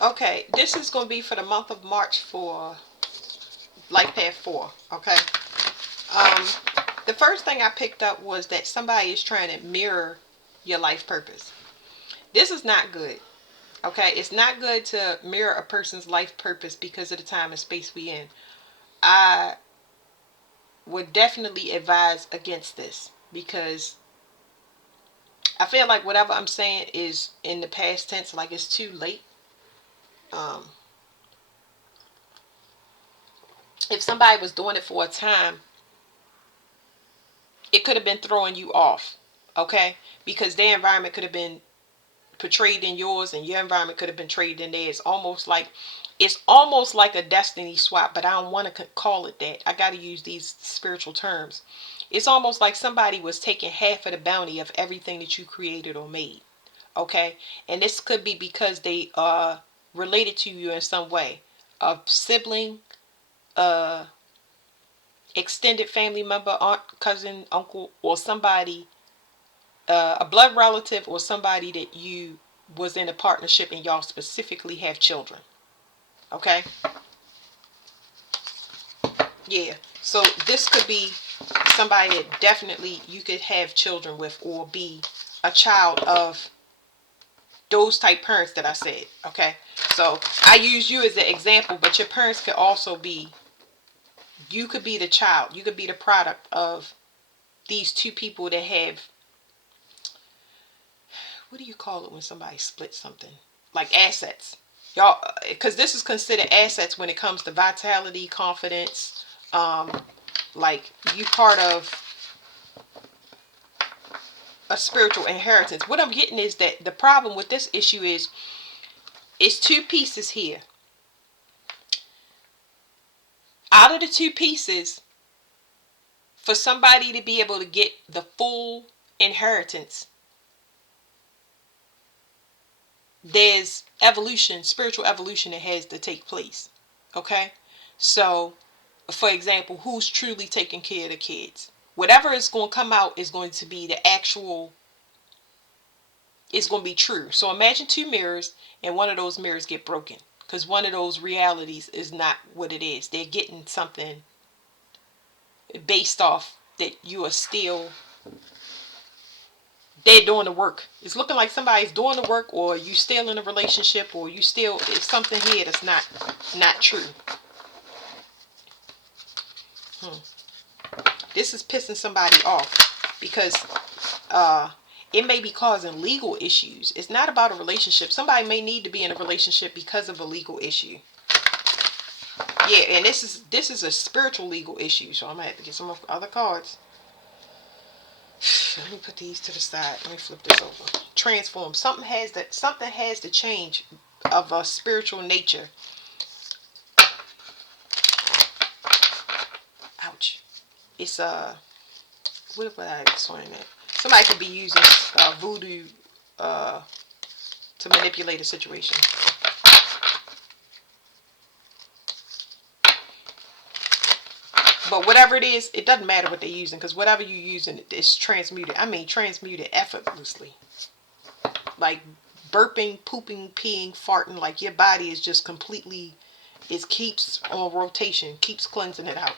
Okay, this is going to be for the month of March for Life Path 4. Okay. Um, the first thing I picked up was that somebody is trying to mirror your life purpose. This is not good. Okay, it's not good to mirror a person's life purpose because of the time and space we in. I would definitely advise against this because I feel like whatever I'm saying is in the past tense, like it's too late. Um, if somebody was doing it for a time, it could have been throwing you off, okay? Because their environment could have been portrayed in yours, and your environment could have been portrayed in theirs. It's almost like a destiny swap, but I don't want to call it that. I got to use these spiritual terms. It's almost like somebody was taking half of the bounty of everything that you created or made, okay? And this could be because they are related to you in some way, a sibling, a extended family member, aunt, cousin, uncle, or somebody, a blood relative, or somebody that you was in a partnership and y'all specifically have children. Okay. Yeah. So this could be somebody that definitely you could have children with, or be a child of those type parents that I said. Okay. So I use you as an example, but your parents could also be, you could be the child, you could be the product of these two people that have, what do you call it when somebody splits something? Like assets. Y'all, because this is considered assets when it comes to vitality, confidence. Um, like you part of a spiritual inheritance. What I'm getting is that the problem with this issue is it's two pieces here. Out of the two pieces, for somebody to be able to get the full inheritance, there's evolution, spiritual evolution that has to take place. Okay? So, for example, who's truly taking care of the kids? Whatever is going to come out is going to be the actual, it's going to be true. So imagine two mirrors and one of those mirrors get broken because one of those realities is not what it is. They're getting something based off that you are still, they're doing the work. It's looking like somebody's doing the work, or you still in a relationship, or you still, it's something here that's not true. Hmm. This is pissing somebody off because uh it may be causing legal issues. It's not about a relationship. Somebody may need to be in a relationship because of a legal issue. Yeah, and this is a spiritual legal issue. So I'm gonna have to get some other cards. Let me put these to the side. Let me flip this over. Transform. Something has to change of a spiritual nature. Ouch. It's what would I explain it? Somebody could be using voodoo uh to manipulate a situation. But whatever it is, it doesn't matter what they're using because whatever you're using is transmuted. I mean, transmuted effortlessly. Like burping, pooping, peeing, farting. Like your body is just completely, it keeps on rotation, keeps cleansing it out.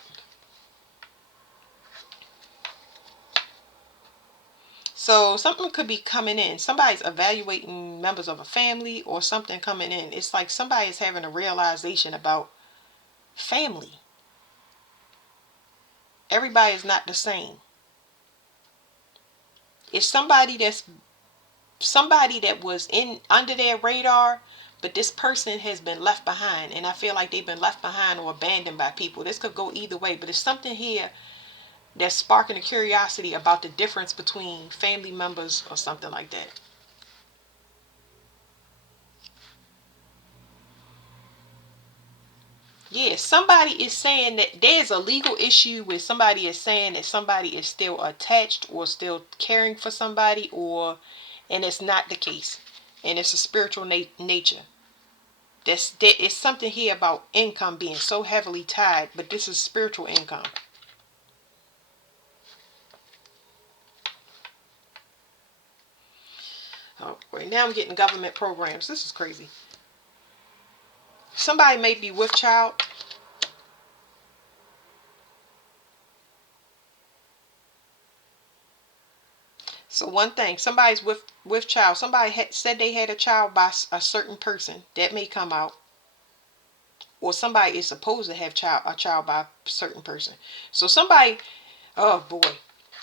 So something could be coming in. Somebody's evaluating members of a family or something coming in. It's like somebody's having a realization about family. Everybody is not the same. It's somebody that was in under their radar, but this person has been left behind, and I feel like they've been left behind or abandoned by people. This could go either way, but it's something here that's sparking a curiosity about the difference between family members or something like that. Yeah, somebody is saying that there's a legal issue where somebody is saying that somebody is still attached or still caring for somebody, or and it's not the case, and it's a spiritual nature. There is something here about income being so heavily tied, but this is spiritual income. Oh, wait, now I'm getting government programs. This is crazy. Somebody may be with child. So one thing, somebody's with child. Somebody said they had a child by a certain person. That may come out. Or somebody is supposed to have a child by a certain person. So somebody, oh boy,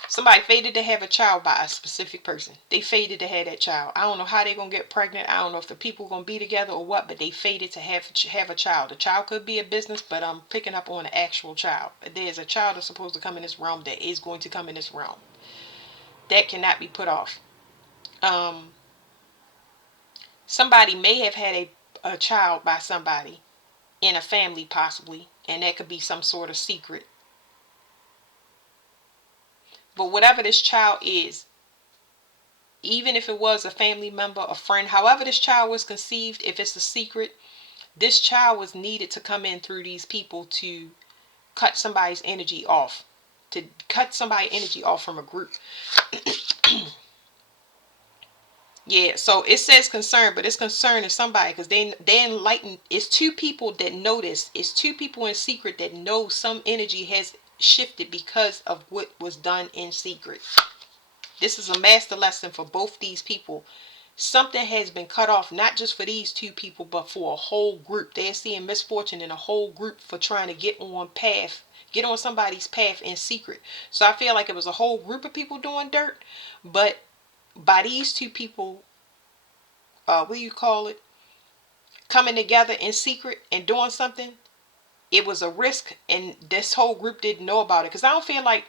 somebody fated to have a child by a specific person. They fated to have that child. I don't know how they're gonna get pregnant. I don't know if the people gonna be together or what, but they fated to have a child. The child could be a business, but I'm picking up on an actual child. There's a child that's supposed to come in this realm that is going to come in this realm. That cannot be put off. Um, Somebody may have had a child by somebody in a family possibly, and that could be some sort of secret. But whatever this child is, even if it was a family member, a friend, however this child was conceived, if it's a secret, this child was needed to come in through these people to cut somebody's energy off, to cut somebody's energy off from a group. Yeah, so it says concern, but it's concern is somebody because they enlightened. It's two people that notice. It's two people in secret that know some energy has shifted because of what was done in secret. This is a master lesson for both these people. Something has been cut off, not just for these two people, but for a whole group. They're seeing misfortune in a whole group for trying to get on somebody's path in secret. So I feel like it was a whole group of people doing dirt, but by these two people, what do you call it, coming together in secret and doing something, it was a risk, and this whole group didn't know about it. Because I don't feel like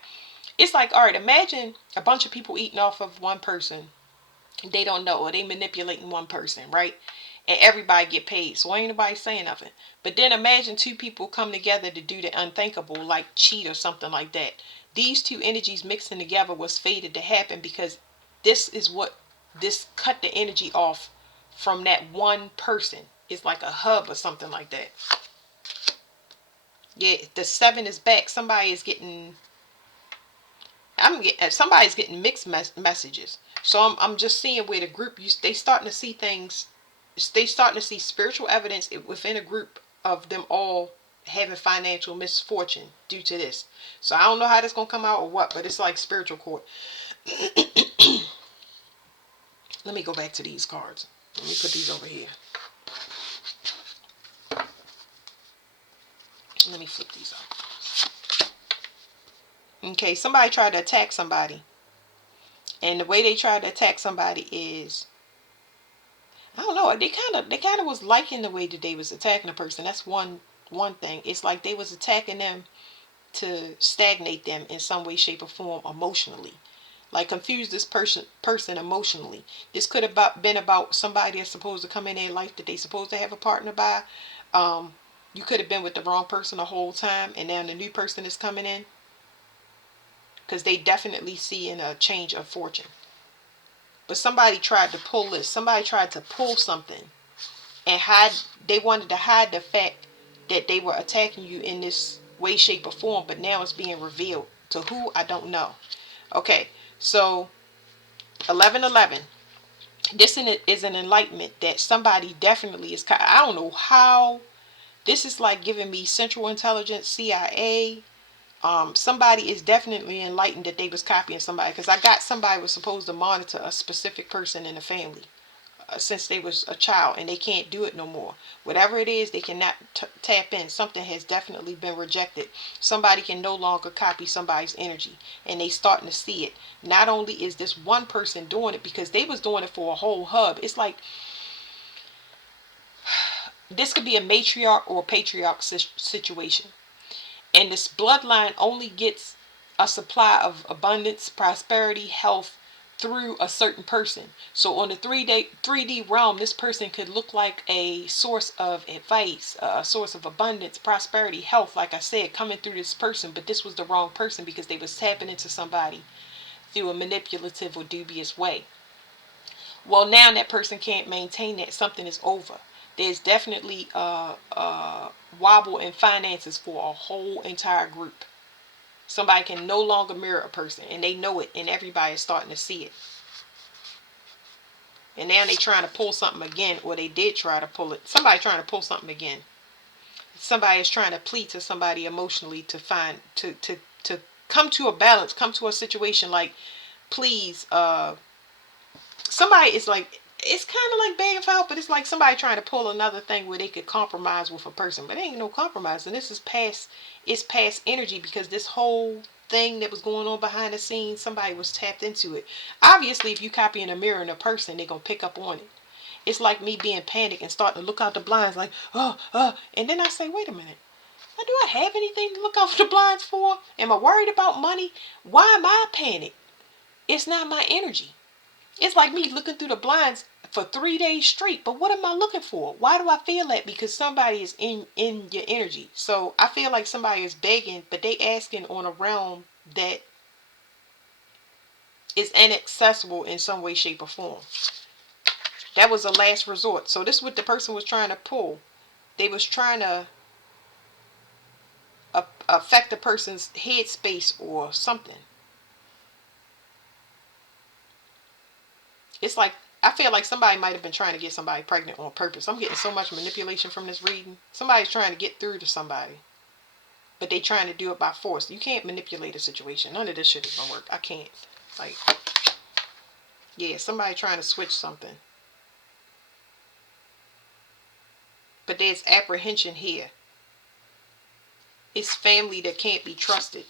it's like, all right, imagine a bunch of people eating off of one person. They don't know, or they manipulating one person, right? And everybody get paid, so ain't nobody saying nothing. But then imagine two people come together to do the unthinkable, like cheat or something like that. These two energies mixing together was fated to happen because this is what this cut the energy off from that one person. It's like a hub or something like that. Yeah, the seven is back. Somebody's getting mixed messages. So I'm just seeing where the group they starting to see things. They starting to see spiritual evidence within a group of them all having financial misfortune due to this. So I don't know how this gonna come out or what, but it's like spiritual court. Let me go back to these cards. Let me put these over here. Let me flip these up. Okay, somebody tried to attack somebody, and the way they tried to attack somebody is, I don't know. They kind of was liking the way that they was attacking a person. That's one thing. It's like they was attacking them to stagnate them in some way, shape, or form emotionally. Like confuse this person emotionally. This could have been about somebody that's supposed to come in their life that they supposed to have a partner by. Um, you could have been with the wrong person the whole time, and now the new person is coming in because they definitely see in a change of fortune. But somebody tried to pull this. Somebody tried to pull something and hide. They wanted to hide the fact that they were attacking you in this way, shape, or form, but now it's being revealed. To who, I don't know. Okay, so 1111, this is an enlightenment that somebody definitely is, I don't know how, this is like giving me Central Intelligence, CIA. Somebody is definitely enlightened that they was copying somebody, because I got somebody was supposed to monitor a specific person in the family since they was a child, and they can't do it no more. Whatever it is, they cannot tap in. Something has definitely been rejected. Somebody can no longer copy somebody's energy, and they starting to see it. Not only is this one person doing it, because they was doing it for a whole hub. It's like this could be a matriarch or a patriarch situation, and this bloodline only gets a supply of abundance, prosperity, health through a certain person. So on the 3D realm, this person could look like a source of advice, a source of abundance, prosperity, health, like I said, coming through this person. But this was the wrong person because they was tapping into somebody through a manipulative or dubious way. Well, now that person can't maintain that. Something is over. There's definitely wobble in finances for a whole entire group. Somebody can no longer mirror a person, and they know it, and everybody is starting to see it. And now they trying to pull something again, or they did try to pull it. Somebody trying to pull something again. Somebody is trying to plead to somebody emotionally to find to come to a balance, come to a situation like, please, somebody is like, it's kind of like begging for help, but it's like somebody trying to pull another thing where they could compromise with a person, but there ain't no compromise. And this is past, it's past energy, because this whole thing that was going on behind the scenes, somebody was tapped into it. Obviously, if you copy in a mirror in a person, they're gonna pick up on it. It's like me being panicked and starting to look out the blinds like, and then I say, wait a minute, do I have anything to look out the blinds for? Am I worried about money? Why am I panicked? It's not my energy. It's like me looking through the blinds for 3 days straight. But what am I looking for? Why do I feel that? Because somebody is in your energy. So I feel like somebody is begging, but they asking on a realm that is inaccessible in some way, shape, or form. That was a last resort. So this is what the person was trying to pull. They was trying to affect the person's headspace or something. It's like, I feel like somebody might have been trying to get somebody pregnant on purpose. I'm getting so much manipulation from this reading. Somebody's trying to get through to somebody, but they trying to do it by force. You can't manipulate a situation. None of this shit is gonna work. I can't. Like, yeah, somebody trying to switch something. But there's apprehension here. It's family that can't be trusted,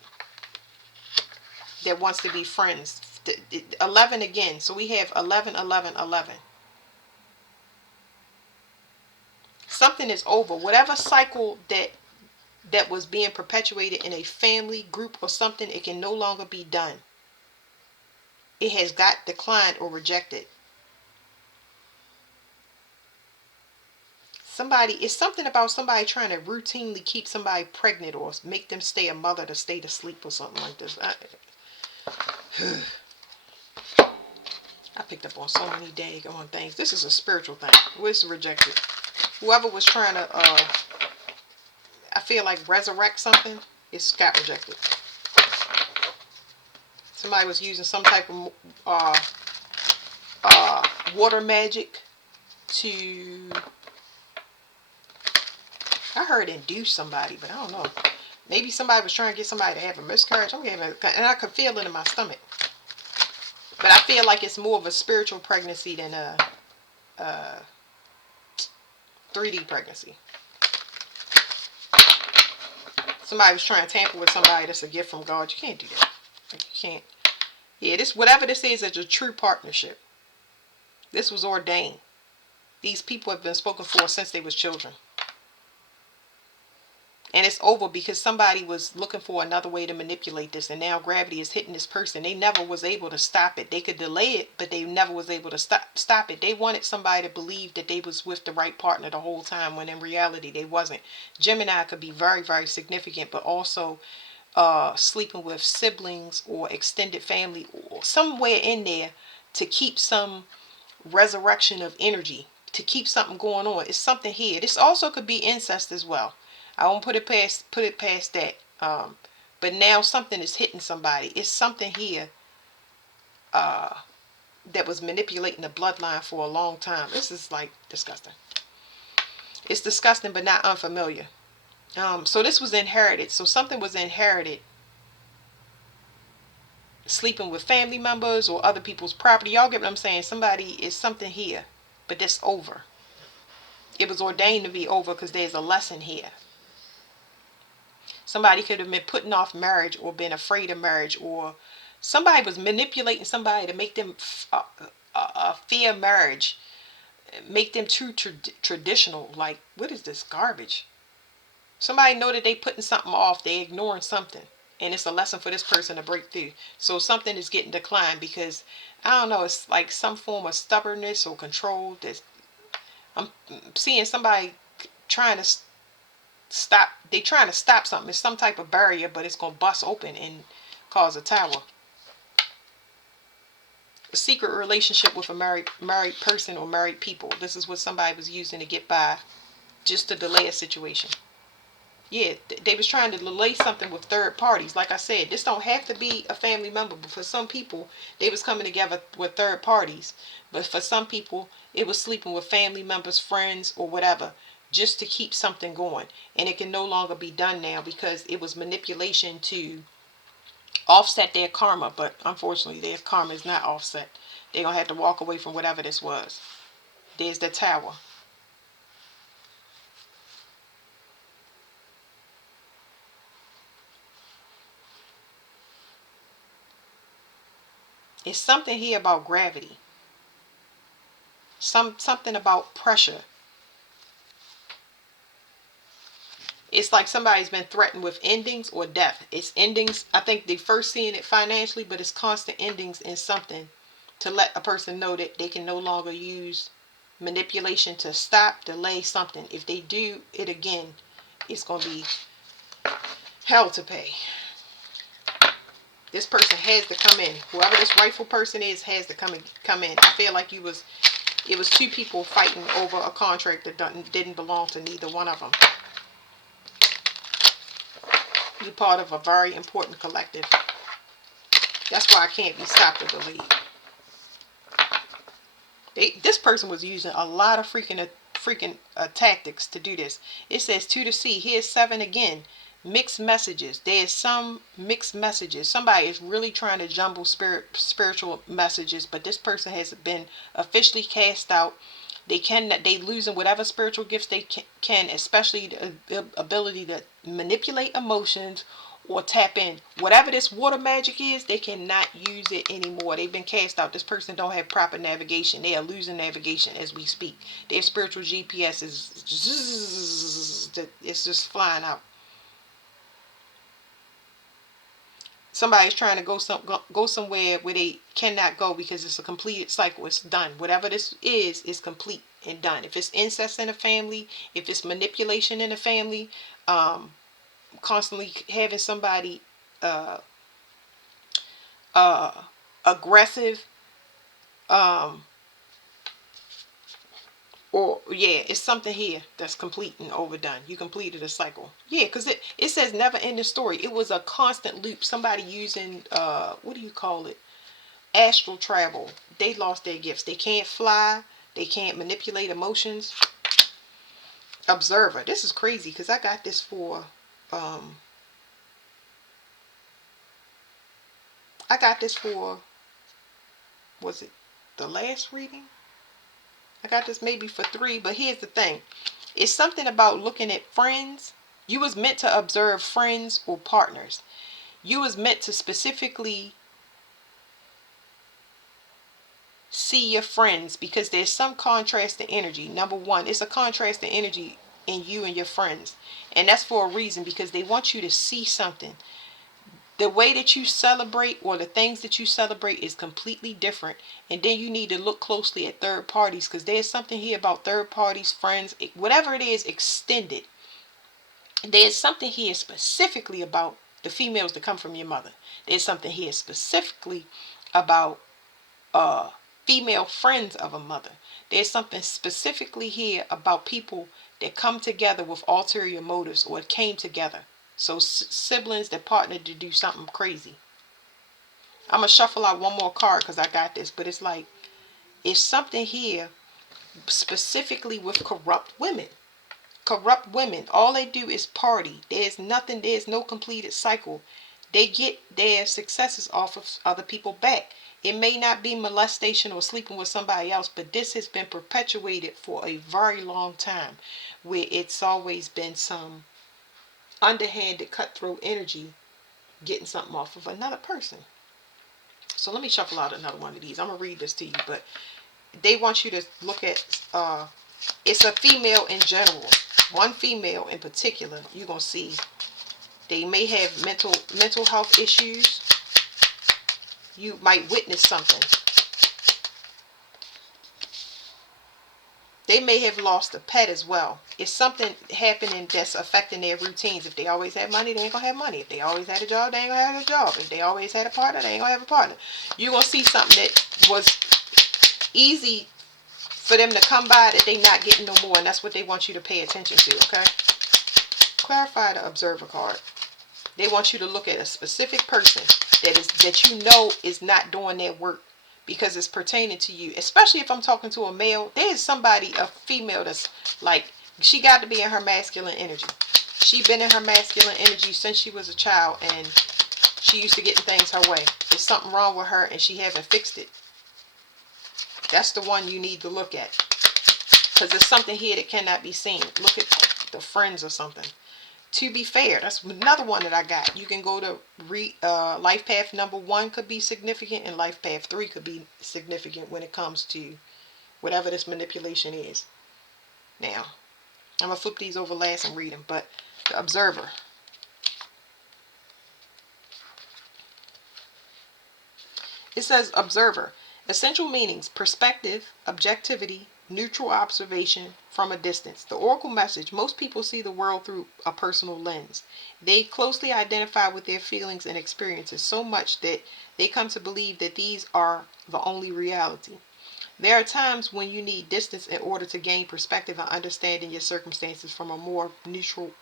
that wants to be friends. 11 again. So we have 11, 11, 11. Something is over. Whatever cycle that was being perpetuated in a family group or something, it can no longer be done. It has got declined or rejected. Somebody, it's something about somebody trying to routinely keep somebody pregnant or make them stay a mother to stay to sleep or something like this. I picked up on so many daggone things. This is a spiritual thing. It's rejected. Whoever was trying to, I feel like resurrect something, it's got rejected. Somebody was using some type of water magic to, I heard induce somebody, but I don't know. Maybe somebody was trying to get somebody to have a miscarriage. And I could feel it in my stomach. But I feel like it's more of a spiritual pregnancy than a 3D pregnancy. Somebody was trying to tamper with somebody that's a gift from God. You can't do that. Like, you can't. Yeah, this, whatever this is a true partnership. This was ordained. These people have been spoken for since they was children. And it's over because somebody was looking for another way to manipulate this, and now gravity is hitting this person. They never was able to stop it. They could delay it, but they never was able to stop it. They wanted somebody to believe that they was with the right partner the whole time, when in reality they wasn't. Gemini could be very, very significant, but also sleeping with siblings or extended family or somewhere in there to keep some resurrection of energy, to keep something going on. It's something here. This also could be incest as well. I won't put it past that. But now something is hitting somebody. It's something here that was manipulating the bloodline for a long time. This is like disgusting. It's disgusting, but not unfamiliar. So this was inherited. So something was inherited. Sleeping with family members or other people's property. Y'all get what I'm saying? Somebody is something here, but that's over. It was ordained to be over because there's a lesson here. Somebody could have been putting off marriage or been afraid of marriage, or somebody was manipulating somebody to make them fear marriage, make them too traditional. Like, what is this garbage? Somebody know that they putting something off, they ignoring something, and it's a lesson for this person to break through. So something is getting declined because, I don't know, it's like some form of stubbornness or control. I'm seeing somebody trying to stop. They trying to stop something. It's some type of barrier, but it's gonna bust open and cause a tower. A secret relationship with a married person or married people. This is what somebody was using to get by, just to delay a situation. Yeah, they was trying to relay something with third parties. Like I said, this don't have to be a family member, but for some people, they was coming together with third parties. But for some people, it was sleeping with family members, friends, or whatever, just to keep something going. And it can no longer be done now because it was manipulation to offset their karma. But unfortunately, their karma is not offset. They're gonna have to walk away from whatever this was. There's the tower. It's something here about gravity. Something about pressure. It's like somebody's been threatened with endings or death. It's endings. I think they first seeing it financially, but it's constant endings in something to let a person know that they can no longer use manipulation to stop, delay something. If they do it again, it's going to be hell to pay. This person has to come in. Whoever this rightful person is has to come in. I feel like it was two people fighting over a contract that didn't belong to neither one of them. You're part of a very important collective. That's why I can't be stopped or delayed. This person was using a lot of freaking tactics to do this. It says 2 to C. Here's 7 again. Mixed messages. There's some mixed messages. Somebody is really trying to jumble spiritual messages, but this person has been officially cast out. They losing whatever spiritual gifts they can, especially the ability to manipulate emotions or tap in. Whatever this water magic is, they cannot use it anymore. They've been cast out. This person don't have proper navigation. They are losing navigation as we speak. Their spiritual GPS is it's just flying out. Somebody's trying to go somewhere where they cannot go because it's a completed cycle. It's done. Whatever this is complete and done. If it's incest in a family, if it's manipulation in a family, constantly having somebody uh, uh, aggressive, um, or yeah, it's something here that's complete and overdone. You completed a cycle. Yeah, because it says never end the story. It was a constant loop. Somebody using what do you call it? Astral travel. They lost their gifts. They can't fly. They can't manipulate emotions. Observer. This is crazy because I got this for um was it the last reading? I got this maybe for 3, but here's the thing. It's something about looking at friends. You was meant to observe friends or partners. You was meant to specifically see your friends because there's some contrast in energy. Number one, it's a contrast in energy in you and your friends. And that's for a reason because they want you to see something. The way that you celebrate or the things that you celebrate is completely different. And then you need to look closely at third parties because there's something here about third parties, friends, whatever it is, extended. There's something here specifically about the females that come from your mother. There's something here specifically about female friends of a mother. There's something specifically here about people that come together with ulterior motives or came together. So siblings that partnered to do something crazy. I'm going to shuffle out one more card because I got this. But it's like, it's something here specifically with corrupt women. Corrupt women, all they do is party. There's no completed cycle. They get their successes off of other people back. It may not be molestation or sleeping with somebody else, but this has been perpetuated for a very long time, where it's always been some underhanded cutthroat energy getting something off of another person. So let me shuffle out another one of these. I'm going to read this to you, but they want you to look at, it's a female in general. One female in particular, you're going to see they may have mental health issues. You might witness something. They may have lost a pet as well. It's something happening that's affecting their routines. If they always had money, they ain't going to have money. If they always had a job, they ain't going to have a job. If they always had a partner, they ain't going to have a partner. You're going to see something that was easy for them to come by that they not getting no more. And that's what they want you to pay attention to, okay? Clarify the observer card. They want you to look at a specific person that you know is not doing their work because it's pertaining to you. Especially if I'm talking to a male, there is somebody, a female, that's like, she got to be in her masculine energy. She been in her masculine energy since she was a child, and she used to getting things her way. There's something wrong with her and she haven't fixed it. That's the one you need to look at, because there's something here that cannot be seen. Look at the friends or something. To be fair, that's another one that I got. You can go to life path number 1 could be significant, and life path 3 could be significant when it comes to whatever this manipulation is. Now, I'm going to flip these over last and read them. But the observer. It says observer. Essential meanings: perspective, objectivity, neutral observation from a distance. The oracle message: most people see the world through a personal lens. They closely identify with their feelings and experiences so much that they come to believe that these are the only reality. There are times when you need distance in order to gain perspective and understanding your circumstances from a more neutral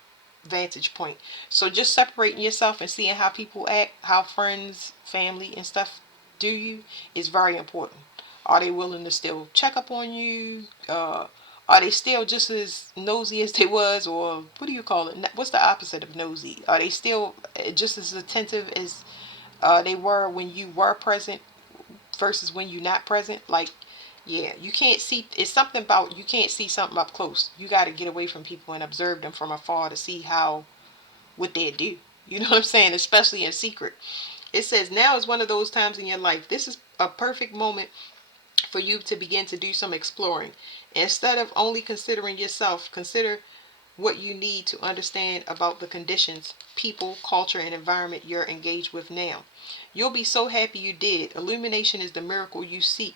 vantage point. So just separating yourself and seeing how people act, how friends, family, and stuff do you, is very important. Are they willing to still check up on you? Are they still just as nosy as they was, or what do you call it? What's the opposite of nosy? Are they still just as attentive as they were when you were present versus when you're not present? Like, yeah, you can't see. It's something about you can't see something up close. You got to get away from people and observe them from afar to see what they do. You know what I'm saying? Especially in secret. It says now is one of those times in your life. This is a perfect moment for you to begin to do some exploring. Instead of only considering yourself, consider what you need to understand about the conditions, people, culture, and environment you're engaged with now. You'll be so happy you did. Illumination is the miracle you seek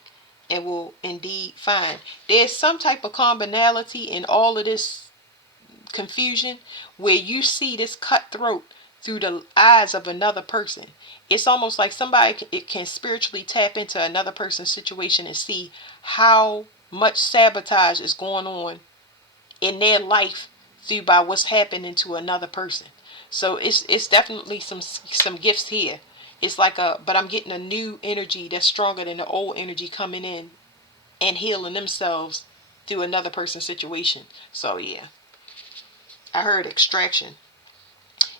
and will indeed find. There's some type of commonality in all of this confusion where you see this cutthroat through the eyes of another person. It's almost like somebody it can spiritually tap into another person's situation and see how much sabotage is going on in their life through by what's happening to another person. So it's definitely some gifts here. It's like but I'm getting a new energy that's stronger than the old energy coming in and healing themselves through another person's situation. So yeah, I heard extraction.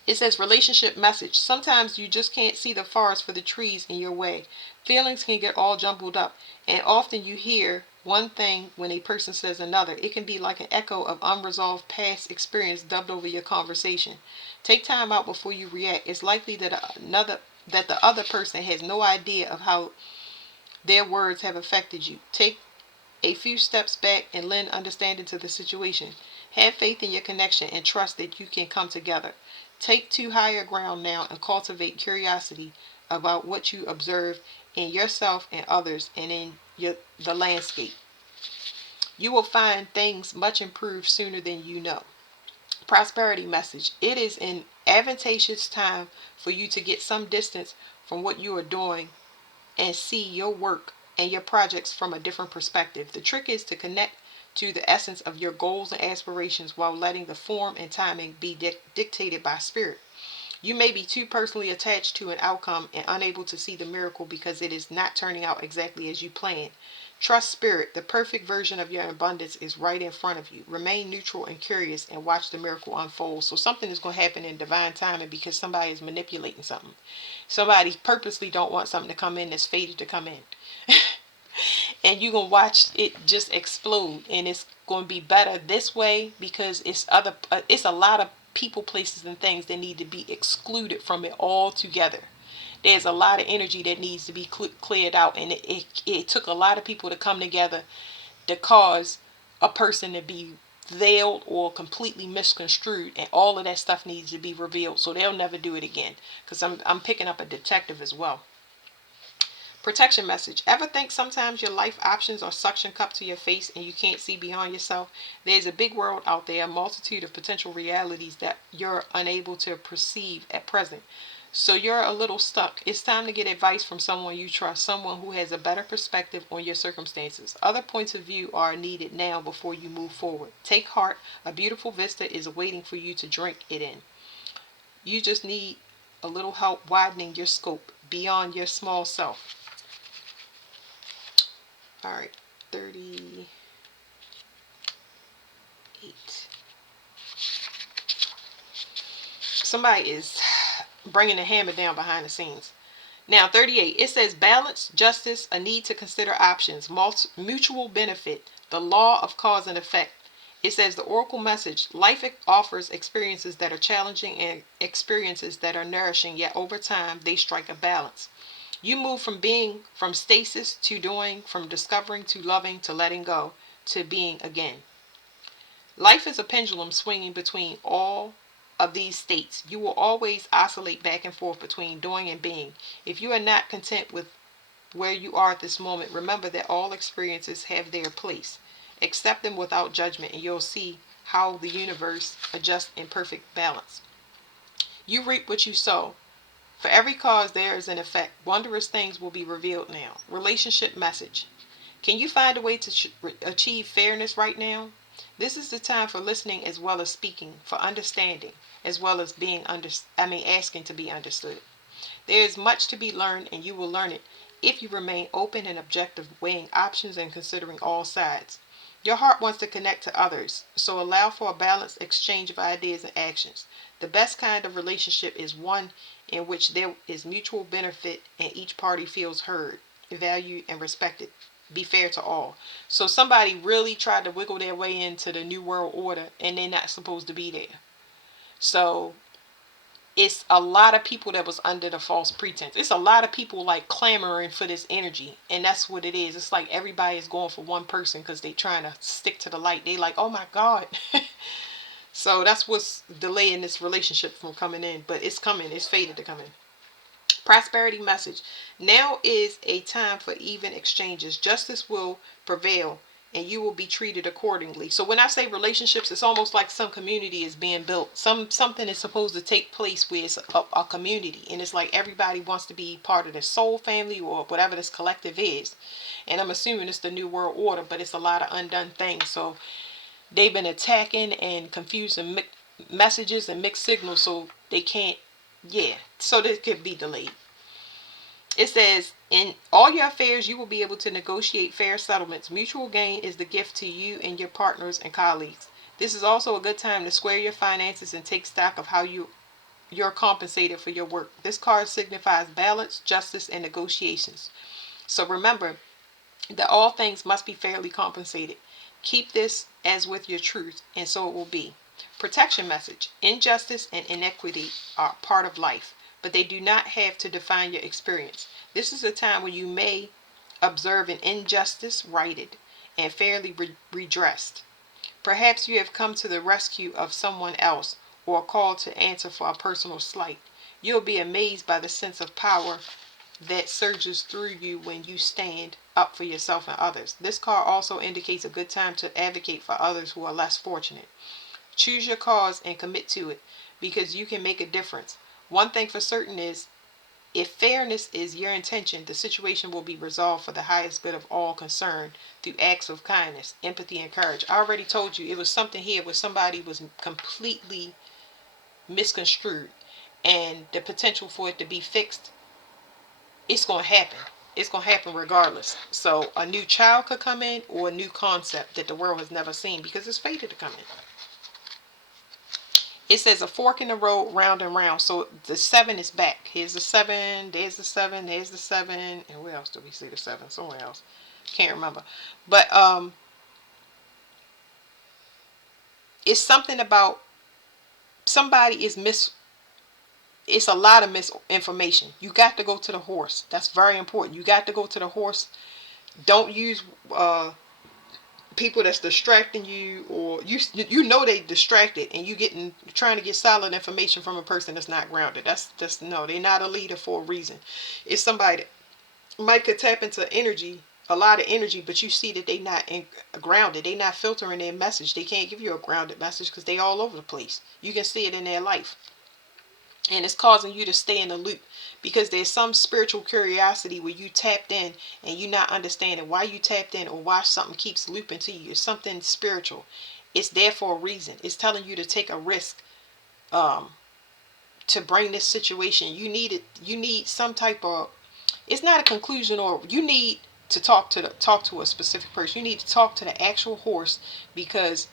It says relationship message. Sometimes you just can't see the forest for the trees in your way. Feelings can get all jumbled up, and often you hear one thing when a person says another. It can be like an echo of unresolved past experience dubbed over your conversation. Take time out before you react. It's likely that the other person has no idea of how their words have affected you. Take a few steps back and lend understanding to the situation. Have faith in your connection and trust that you can come together. Take to higher ground now and cultivate curiosity about what you observe in yourself and others and in the landscape. You will find things much improved sooner than you know. Prosperity message. It is an advantageous time for you to get some distance from what you are doing and see your work and your projects from a different perspective. The trick is to connect to the essence of your goals and aspirations while letting the form and timing be dictated by spirit. You may be too personally attached to an outcome and unable to see the miracle because it is not turning out exactly as you planned. Trust spirit. The perfect version of your abundance is right in front of you. Remain neutral and curious and watch the miracle unfold. So something is going to happen in divine timing because somebody is manipulating something. Somebody purposely don't want something to come in that's fated to come in. And you're going to watch it just explode, and it's going to be better this way because it's a lot of people, places, and things that need to be excluded from it altogether. There's a lot of energy that needs to be cleared out, and it took a lot of people to come together to cause a person to be veiled or completely misconstrued, and all of that stuff needs to be revealed so they'll never do it again, because I'm picking up a detective as well. Protection message. Ever think sometimes your life options are suction cupped to your face and you can't see beyond yourself? There's a big world out there, a multitude of potential realities that you're unable to perceive at present. So you're a little stuck. It's time to get advice from someone you trust, someone who has a better perspective on your circumstances. Other points of view are needed now before you move forward. Take heart. A beautiful vista is waiting for you to drink it in. You just need a little help widening your scope beyond your small self. All right, 38. Somebody is bringing the hammer down behind the scenes. Now, 38, it says balance, justice, a need to consider options, mutual benefit, the law of cause and effect. It says the oracle message, life offers experiences that are challenging and experiences that are nourishing, yet over time they strike a balance. You move from stasis to doing, from discovering to loving to letting go to being again. Life is a pendulum swinging between all of these states. You will always oscillate back and forth between doing and being. If you are not content with where you are at this moment, remember that all experiences have their place. Accept them without judgment, and you'll see how the universe adjusts in perfect balance. You reap what you sow. For every cause, there is an effect. Wondrous things will be revealed now. Relationship message. Can you find a way to achieve fairness right now? This is the time for listening as well as speaking, for understanding as well as asking to be understood. There is much to be learned, and you will learn it if you remain open and objective, weighing options and considering all sides. Your heart wants to connect to others, so allow for a balanced exchange of ideas and actions. The best kind of relationship is one in which there is mutual benefit and each party feels heard, valued, and respected. Be fair to all. So somebody really tried to wiggle their way into the New World Order, and they're not supposed to be there. So it's a lot of people that was under the false pretense. It's a lot of people like clamoring for this energy, and that's what it is. It's like everybody is going for one person because they trying to stick to the light. They like, oh my God. So that's what's delaying this relationship from coming in, but it's coming. It's fated to come in. Prosperity message. Now is a time for even exchanges. Justice will prevail and you will be treated accordingly. So when I say relationships, it's almost like some community is being built. Something is supposed to take place where it's a community, and it's like everybody wants to be part of the soul family or whatever this collective is. And I'm assuming it's the New World Order, but it's a lot of undone things. So they've been attacking and confusing messages and mixed signals, so they can't. Yeah, so this could be delayed. It says, in all your affairs, you will be able to negotiate fair settlements. Mutual gain is the gift to you and your partners and colleagues. This is also a good time to square your finances and take stock of how you're compensated for your work. This card signifies balance, justice, and negotiations. So remember that all things must be fairly compensated. Keep this as with your truth, and so it will be. Protection message. Injustice and inequity are part of life, but they do not have to define your experience. This is a time when you may observe an injustice righted and fairly redressed. Perhaps you have come to the rescue of someone else or called to answer for a personal slight. You'll be amazed by the sense of power that surges through you when you stand up for yourself and others. This card also indicates a good time to advocate for others who are less fortunate. Choose your cause and commit to it because you can make a difference. One thing for certain is, if fairness is your intention, the situation will be resolved for the highest good of all concerned through acts of kindness, empathy, and courage. I already told you it was something here where somebody was completely misconstrued, and the potential for it to be fixed, it's going to happen. It's going to happen regardless. So a new child could come in, or a new concept that the world has never seen, because it's fated to come in. It says a fork in the road, round and round. So the 7 is back. Here's the 7. There's the 7. There's the 7. And where else do we see the 7? Somewhere else. Can't remember. But it's something about somebody is it's a lot of misinformation. You got to go to the horse. That's very important. You got to go to the horse. Don't use people that's distracting you, or you know they distracted, and you trying to get solid information from a person that's not grounded. That's just, no, they're not a leader for a reason. It's somebody that might could tap into energy, a lot of energy, but you see that they not grounded. They not filtering their message. They can't give you a grounded message because they all over the place. You can see it in their life. and it's causing you to stay in the loop, because there's some spiritual curiosity where you tapped in and you're not understanding why you tapped in, or why something keeps looping to you. It's something spiritual. It's there for a reason. It's telling you to take a risk, um to bring this situation. You need some type of, it's not a conclusion, or you need to talk to a specific person. You need to talk to the actual horse, because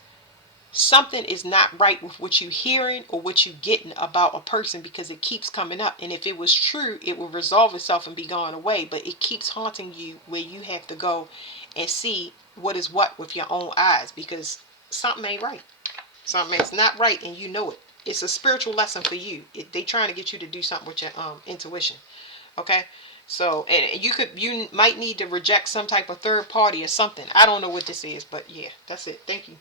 something is not right with what you're hearing or what you're getting about a person, because it keeps coming up. And if it was true, it will resolve itself and be gone away, but it keeps haunting you, where you have to go and see what is what with your own eyes, because something ain't right. Something is not right, and you know it. It's a spiritual lesson for you. They trying to get you to do something with your intuition. Okay, so, and you might need to reject some type of third party or something. I don't know what this is, but yeah, that's it. Thank you.